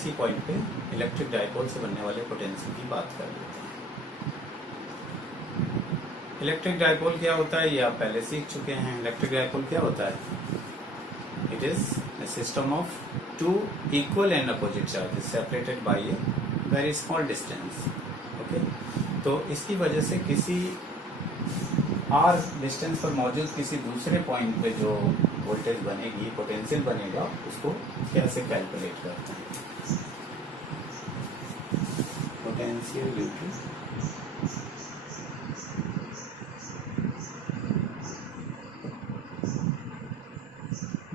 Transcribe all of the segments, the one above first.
इसी पॉइंट पे electric dipole से बनने वाले पोटेंशियल की बात कर लेते हैं। इलेक्ट्रिक डाइपोल क्या होता है ये आप पहले सीख चुके हैं। इलेक्ट्रिक डाइपोल क्या होता है? It is a system of two equal and opposite charges separated by a very small distance. Okay? तो इसकी वजह से किसी r डिस्टेंस पर मौजूद किसी दूसरे पॉइंट पे जो वोल्टेज बनेगी, पोटेंशियल बनेगा, उसको कैसे कैलकुलेट करते हैं? Potential due to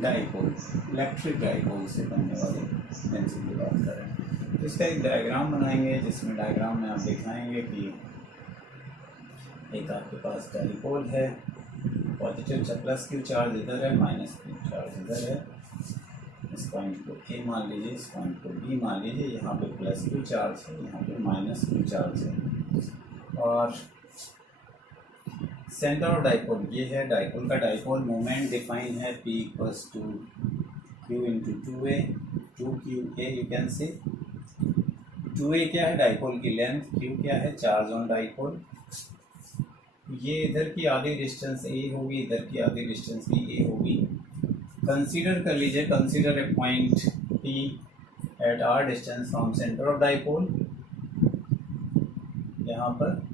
dipole, electric dipole से बनने वाले पोटेंशियल की बात कर रहे हैं। तो इसका एक डायग्राम बनाएंगे जिसमें डायग्राम में आप दिखाएंगे कि एक आपके पास डाइपोल है, पॉजिटिव प्लस क्यू चार्ज इधर है, माइनस क्यू चार्ज इधर है। इस पॉइंट को ए मान लीजिए, इस पॉइंट को बी मान लीजिए। यहाँ पे प्लस क्यू चार्ज है, यहाँ पे माइनस क्यू चार्ज है। और सेंटर ऑफ डाइपोल ये है। डाइपोल का डाइपोल मोमेंट डिफाइन है P equals to Q into 2A, 2QA you can say. 2A क्या है? डाइपोल की लेंथ। Q क्या है? Charge on dipole. ये इधर की आधी डिस्टेंस A होगी, इधर की आधी डिस्टेंस भी A होगी। कंसीडर कर लीजिए, consider a point P at R distance from centre of dipole. यहाँ पर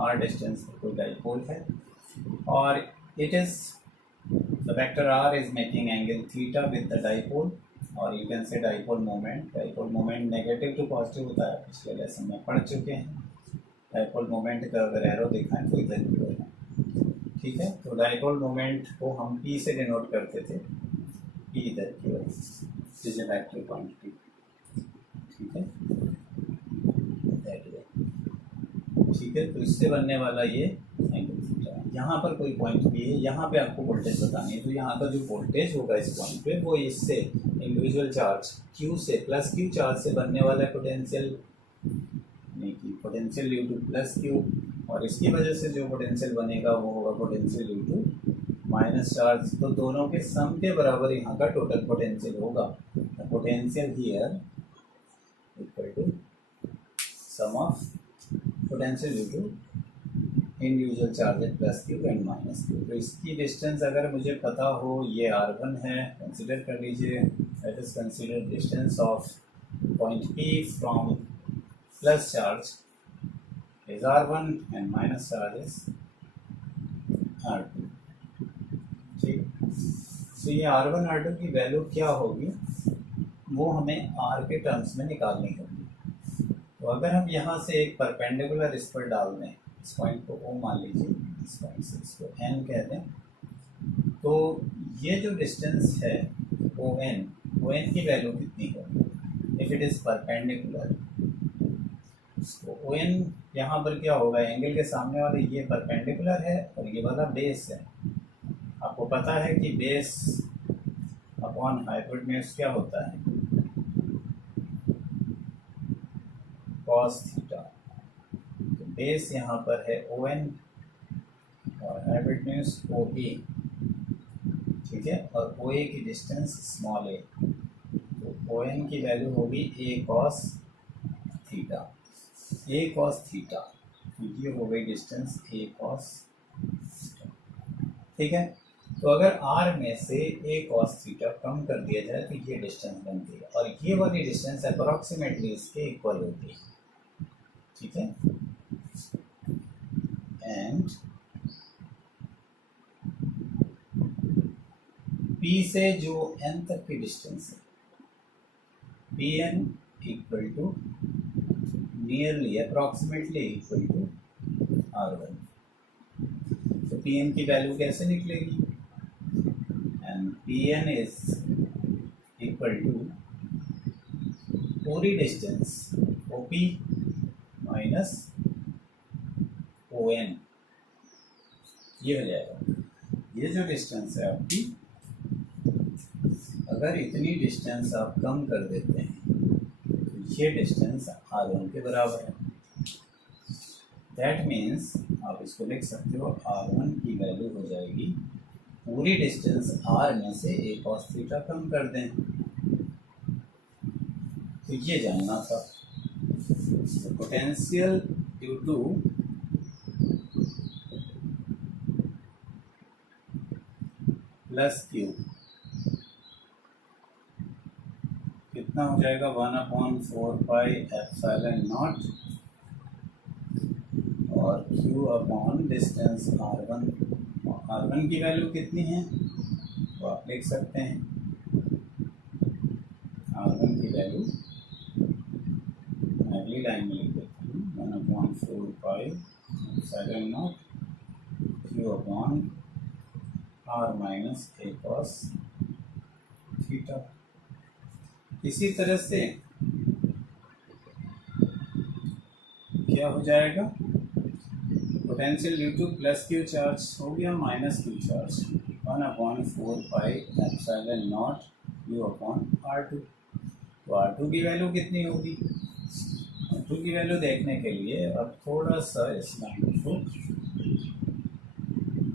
R डिस्टेंस पर कोई डाइपोल है और it is the vector R is making angle theta with the dipole. और you can say dipole moment. Dipole moment negative to positive होता है, पिछले लेसन में पढ़ चुके हैं। डाइपोल मोमेंट का अगर एरो दिखाएं तो इधर की ओर है, ठीक है। तो डाइपोल मोमेंट को हम P से डिनोट करते थे, P इधर की ओर, this is vector point P, ठीक है, ठीक है। तो इससे बनने वाला ये एंगल थीटा है। यहाँ पर कोई पॉइंट भी है, यहाँ पे आपको वोल्टेज बतानी है। तो यहाँ का जो वोल्टेज होगा इस पॉइंट पे, वो इससे इंडिविजुअल चार्ज Q से, प्लस Q चार्ज से बनने वाला पोटेंशियल, नहीं कि potential due to plus Q, और इसकी वजह से जो पोटेंशियल बनेगा वो होगा potential due to minus charge. तो दोनों के सम के बराबर यहाँ का टोटल पोटेंशियल होगा। Potential here equal to sum of potential due to individual charges plus Q and minus Q। तो इसकी डिस्टेंस अगर मुझे पता हो, ये R1 है, कंसिडर कर लीजिए। That is consider distance of point P from plus charge is R1 and minus charge is R2, ठीक। तो ये R1 R2 की वैल्यू क्या होगी वो हमें R के टर्म्स में निकालनी होगी। तो अगर हम यहाँ से एक परपेंडिकुलर इस पर डाल दें, इस पॉइंट को O मान लीजिए, इस पॉइंट से इसको N कह दें, तो ये जो डिस्टेंस है ON की वैल्यू कितनी होगी इफ इट इज़ परपेंडिकुलर। तो ON यहाँ पर क्या होगा, एंगल के सामने वाले ये परपेंडिकुलर है और ये वाला बेस है। आपको पता है कि बेस अपॉन हाइपोटेन्यूज क्या होता है, कॉस थीटा। तो बेस यहाँ पर है ON और हाइपोटेन्यूज OA, ठीक है, और OA की डिस्टेंस स्मॉल a। तो ON की वैल्यू होगी A cos theta, A cos theta. ये हो गई डिस्टेंस A कॉस थीटा, ठीक है। तो अगर R में से A कॉस थीटा कम कर दिया जाए तो ये डिस्टेंस बनती है और ये वाली डिस्टेंस अप्रोक्सीमेटली इसके इक्वल होगी, ठीक है। एंड P से जो N तक की डिस्टेंस है, Pn equal to nearly approximately equal to R1। तो Pn की वैल्यू कैसे निकलेगी, and Pn is equal to पूरी डिस्टेंस OP माइनस ON, ये हो जाएगा। ये जो डिस्टेंस है आपकी, अगर इतनी डिस्टेंस आप कम कर देते हैं तो ये डिस्टेंस R1 के बराबर है। दैट मीन्स आप इसको लिख सकते हो, R1 की वैल्यू हो जाएगी पूरी डिस्टेंस R में से A cos थीटा कम कर दें। तो ये जानना था। Potential due to plus Q कितना हो जाएगा 1/4πε0 और q upon distance r1। r1 की वैल्यू कितनी है तो आप लिख सकते हैं r1 की वैल्यू अगली लाइन में लिख देते हैं 1/4πε0 q upon r minus a cos theta. इसी तरह से क्या हो जाएगा potential due to plus q charge हो गया minus q charge 1/4πε0 q upon r2। तो r2 की वैल्यू कितनी होगी? r2 की वैल्यू देखने के लिए अब थोड़ा सा इस लाइन को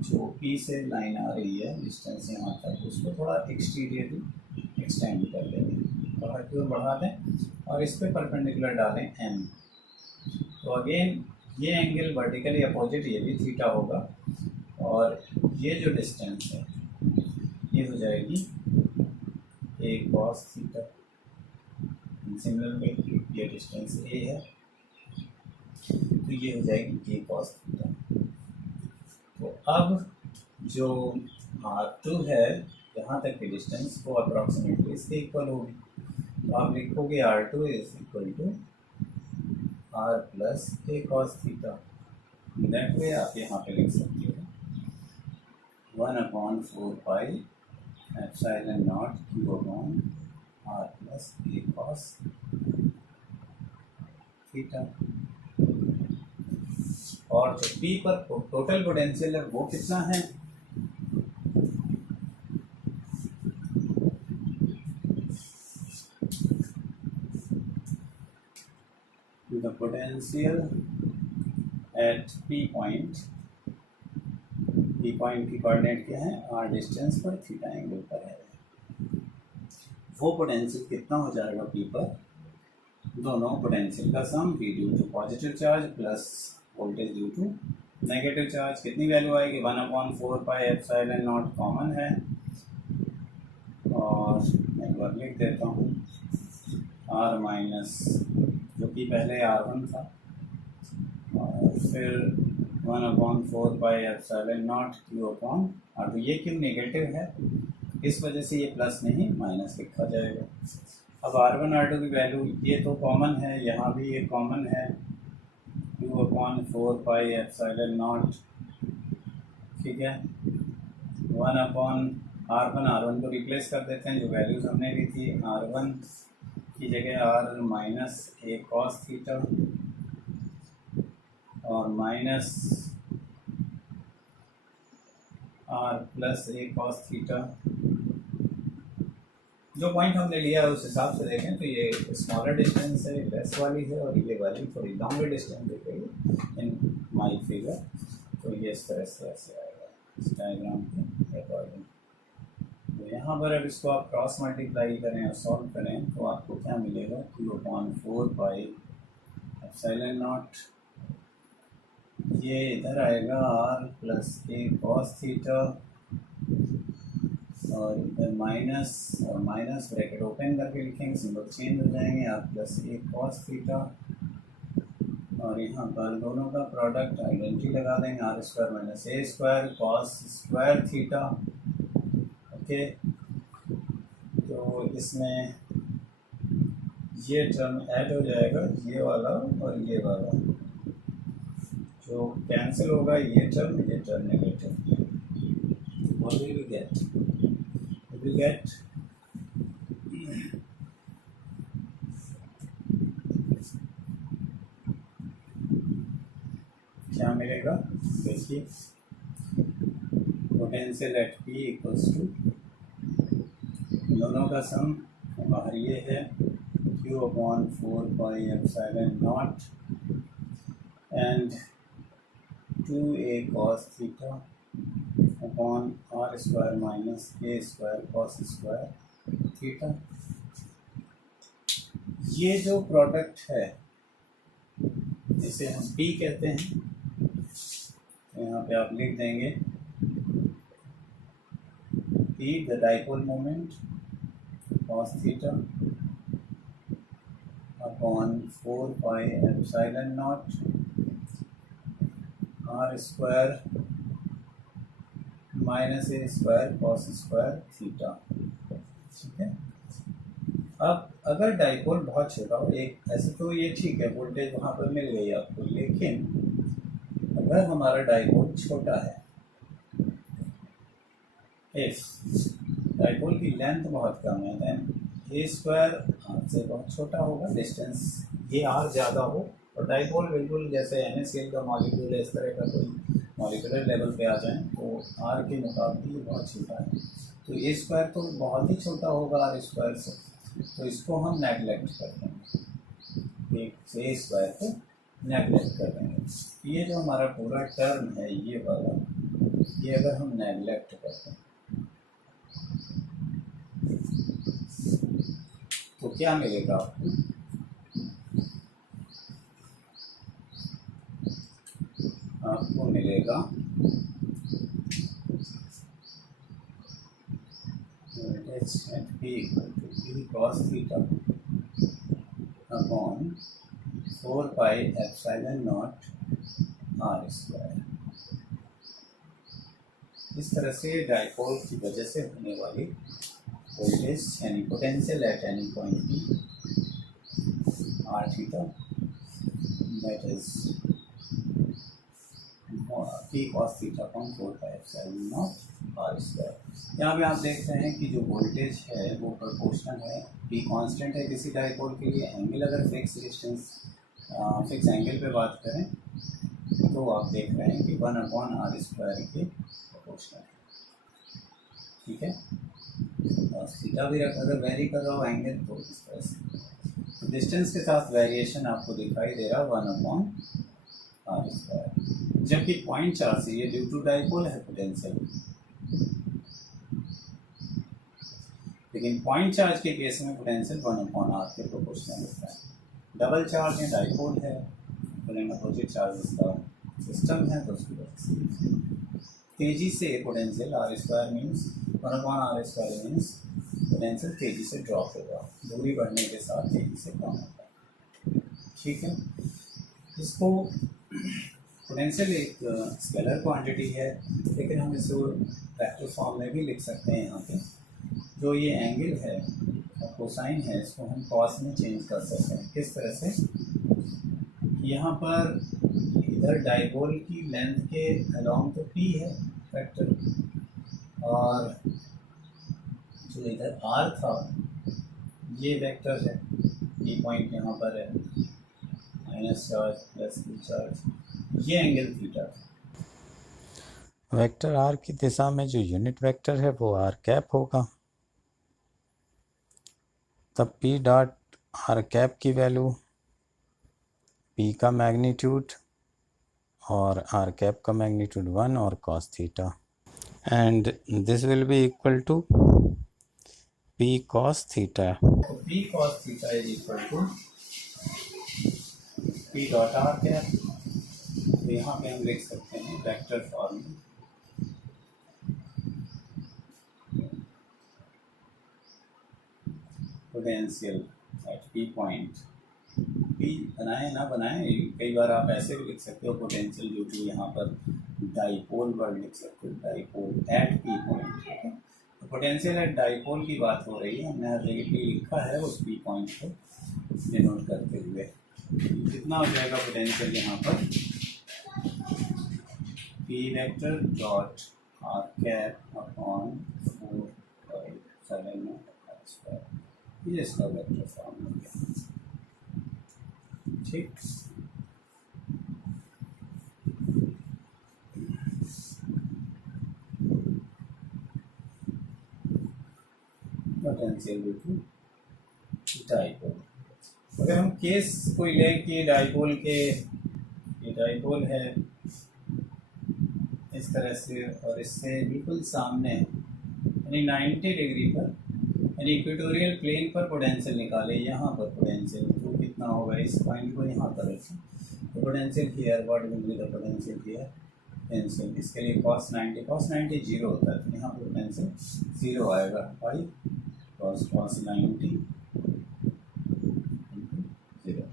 जो P से लाइन आ रही है डिस्टेंस यहाँ तक उसको थोड़ा एक्सटीरियरली एक्सटेंड कर लेंगे, बाहर की ओर बढ़ा दें और इस पर परपेंडिकुलर डालें m। तो अगेन ये एंगल वर्टिकली अपोजिट ये भी थीटा होगा और ये जो डिस्टेंस है ये हो जाएगी a cos थीटा। सिमिलरली ये डिस्टेंस a है तो ये हो जाएगी a cos थीटा। तो अब जो r2 है यहाँ तक की डिस्टेंस वो अप्रॉक्सीमेटली इसके इक्वल होगी। तो आप लिखोगे r2 is equal to r plus a cos theta. That way आप यहाँ पे लिख सकते हो 1/4πε0 q upon r plus a cos theta. और जो P पर टोटल पोटेंशियल है वो कितना है? The potential at P point की कोऑर्डिनेट क्या है? r डिस्टेंस पर थीटा एंगल पर है। वो पोटेंशियल कितना हो जाएगा P पर? दोनों पोटेंशियल का sum V due to positive charge plus voltage due to negative charge. कितनी वैल्यू आएगी? 1/4πε0 कॉमन है और मैं एक बार लिख देता हूँ r माइनस जो कि पहले r1 था और फिर 1/4πε0 q अपॉन r2। ये क्यों नेगेटिव है? इस वजह से ये प्लस नहीं माइनस लिखा जाएगा। अब r1 r2 की वैल्यू ये तो कॉमन है, यहाँ भी ये कॉमन है q अपॉन 4πε0 ठीक है। 1/r1 को रिप्लेस कर देते हैं जो वैल्यूज हमने ली थी। r1 की जगह r minus a cos theta और minus r plus a cos theta. जो पॉइंट हमने लिया है उस हिसाब से देखें तो ये स्मॉलर डिस्टेंस है, लेस वाली है और ये वाली थोड़ी लॉन्गर डिस्टेंस दिखेगी इन माई फिगर। तो ये इस तरह से ऐसे आएगा इस डायग्राम के अकॉर्डिंग। तो यहाँ पर अब इसको आप क्रॉस मल्टीप्लाई करें और सॉल्व करें तो आपको क्या मिलेगा? q/4πε0 ये इधर आएगा r plus a cos theta और इधर माइनस और माइनस ब्रैकेट ओपन करके लिखेंगे, सिंबल चेंज हो जाएंगे r plus a cos theta और यहाँ पर दोनों का प्रोडक्ट आइडेंटिटी लगा देंगे r² minus a² cos square theta. Okay तो इसमें ये टर्म ऐड हो जाएगा ये वाला और ये वाला जो कैंसिल होगा, ये term negative. What will we get? We will get क्या मिलेगा? देखिए potential at P equals to दोनों का सम बाहर ये है q/4πε0 and 2a cos theta upon r² minus a² cos square theta. ये जो प्रोडक्ट है इसे हम P कहते हैं। तो यहाँ पे आप लिख देंगे P the dipole moment cos theta upon 4 pi epsilon not r square minus a square cos square theta. ठीक है। अब अगर डाइपोल बहुत छोटा हो, एक ऐसे तो ये ठीक है, वोल्टेज वहाँ पर मिल गई आपको, लेकिन अगर हमारा डाइपोल छोटा है, इफ डाइपोल की लेंथ बहुत कम है, देन ए स्क्वायर आर से बहुत छोटा होगा, डिस्टेंस ये आर ज़्यादा हो, और डाइपोल बिल्कुल जैसे NaCl का मॉलिक्यूल है, इस तरह का कोई मॉलिक्यूलर लेवल पे आ जाए तो आर के मुकाबले ये बहुत छोटा है, तो ए स्क्वायर तो बहुत ही छोटा होगा आर स्क्वायर से, तो इसको हम नेगलेक्ट कर देंगे, एक ए स्क्वायर को नेगलेक्ट कर देंगे। ये जो हमारा पूरा टर्म है ये वाला, ये अगर हम नेगलेक्ट करते हैं तो क्या मिलेगा आपको? आपको मिलेगा P cos theta upon 4 pi epsilon not r square. इस तरह से डाइपोल की वजह से होने वाली वोल्टेज यानी potential at any point P r theta, that is P cos theta upon 4 pi epsilon not r square. यहाँ पे आप देख रहे हैं कि जो वोल्टेज है वो प्रोपोर्शनल है, P कांस्टेंट है किसी डाइपोल के लिए, एंगल अगर फिक्स डिस्टेंस फिक्स एंगल पे बात करें तो आप देख रहे हैं कि 1 अपॉन r स्क्वायर के प्रोपोर्शनल है। ठीक है, और थीटा भी अगर वेरी कर रहा हो एंगल तो इस तरह से, डिस्टेंस के साथ वेरिएशन आपको दिखाई दे रहा है 1 अपॉन r स्क्वायर, जबकि पॉइंट चार्ज से ये ड्यू टू डाइपोल है पोटेंशियल, लेकिन पॉइंट चार्ज के केस में पोटेंशियल 1 अपॉन r के प्रोपोर्शनल होता है। डबल चार्ज है, डाइपोल है, अपोजिट चार्जेस का सिस्टम है, तो उसकी वजह से तेजी से potential r square means 1 upon r square means potential तेजी से ड्रॉप होगा, दूरी बढ़ने के साथ तेजी से कम होगा। ठीक है, इसको पोटेंशियल एक स्केलर क्वांटिटी है, लेकिन हम इसको वेक्टर फॉर्म में भी लिख सकते हैं। यहाँ पे जो ये एंगल है और कोसाइन है, इसको हम कॉस में चेंज कर सकते हैं। किस तरह से? यहाँ पर इधर डाइपोल की लेंथ के अलोंग तो P है वेक्टर, और जो इधर R था ये वेक्टर है, P पॉइंट यहाँ पर है, minus charge plus P charge, ये एंगल थीटा था। वेक्टर r की दिशा में जो यूनिट वेक्टर है वो r कैप होगा, तब p डॉट r कैप की वैल्यू p का मैग्नीट्यूड और r कैप का मैग्नीट्यूड 1 और cos theta, and this will be equal to p cos theta. तो P cos theta is equal to P dot r cap. तो यहाँ पे हम लिख सकते हैं वेक्टर फॉर्म में potential at P point, P बनाए ना बनाए, कई बार आप ऐसे भी लिख सकते हो पोटेंशियल ड्यू टू, यहाँ पर डाइपोल वर्ड लिख सकते हो, डाइपोल एट P पॉइंट। ठीक है, तो पोटेंशियल एट डाइपोल की बात हो रही है, हमने हर जगह P लिखा है उस P पॉइंट को डिनोट करते हुए। कितना हो जाएगा पोटेंशियल यहाँ पर? P vector dot r cap upon 4/7 r square, ये इसका वेक्टर फॉर्म हो गया। ठीक, पोटेंशियल ड्यू टू डाइपोल। अगर हम केस कोई लें कि डाइपोल के, ये डाइपोल है इस तरह से और इससे बिल्कुल सामने यानी 90 डिग्री पर यानी इक्वेटोरियल प्लेन पर पोटेंशियल निकाले, यहाँ पर पोटेंशियल तो कितना होगा, इस पॉइंट को यहाँ पर रखें तो potential here what will be the potential here, potential इसके लिए cos 90 जीरो होता है तो यहाँ पर पोटेंशियल जीरो आएगा, भाई cos 90 जीरो।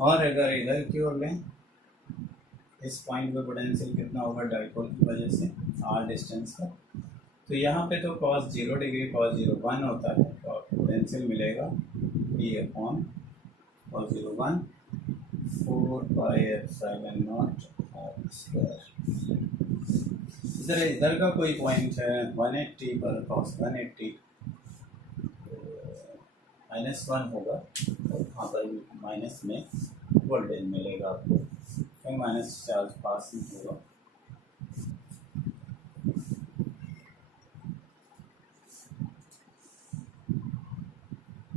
और अगर इधर की ओर लें, इस पॉइंट पे पोटेंशियल कितना होगा डाइपोल की वजह से r डिस्टेंस पर, तो यहाँ पे तो cos 0 डिग्री cos 0 1 होता है तो पोटेंशियल मिलेगा p upon cos 0 1 4 pi epsilon not r square. इधर का कोई पॉइंट है 180 पर cos 180 -1 होगा और यहाँ पर माइनस में वोल्टेज मिलेगा आपको, कहीं माइनस चार्ज पास नहीं होगा।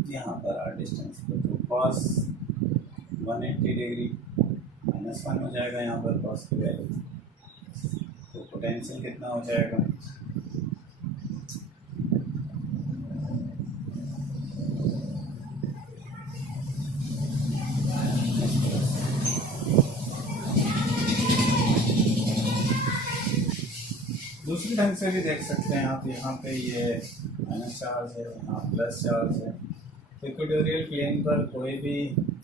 यहाँ पर आर डिस्टेंस पे तो cos 180 डिग्री -1 हो जाएगा, यहाँ पर cos की वैल्यू, तो पोटेंशियल कितना हो जाएगा, दूसरी ढंग से भी देख सकते हैं आप, यहाँ पे ये माइनस चार्ज है, यहाँ प्लस चार्ज है, तो इक्वेटोरियल प्लेन पर कोई भी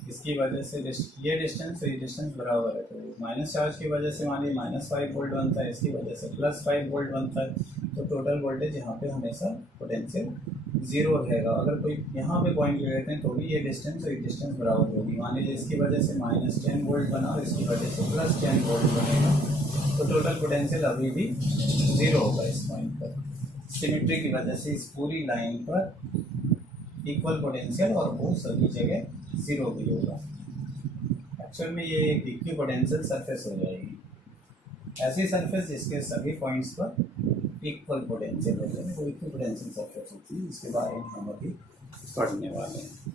इसकी वजह से ये डिस्टेंस बराबर है, तो माइनस चार्ज की वजह से मान लीजिए -5 वोल्ट बनता है, इसकी वजह से +5 वोल्ट बनता है, तो टोटल वोल्टेज यहाँ पे हमेशा पोटेंशियल जीरो रहेगा। अगर कोई यहाँ पे पॉइंट ले लेते हैं तो भी ये डिस्टेंस और डिस्टेंस बराबर होगी, मान लीजिए इसकी वजह से -10 वोल्ट बना और इसकी वजह से +10 वोल्ट बनेगा, तो टोटल पोटेंशियल अभी भी ज़ीरो होगा इस पॉइंट पर। सिमेट्री की वजह से इस पूरी लाइन पर इक्वल पोटेंशियल और वो सभी जगह ज़ीरो भी होगा। एक्चुअल में ये एक इक्विपोटेंशियल सरफेस हो जाएगी, ऐसी सरफेस जिसके सभी पॉइंट्स पर इक्वल पोटेंशियल होते हैं, वो इक्विपोटेंशियल सरफेस होती है। इसके बारे में हम अभी पढ़ने वाले हैं।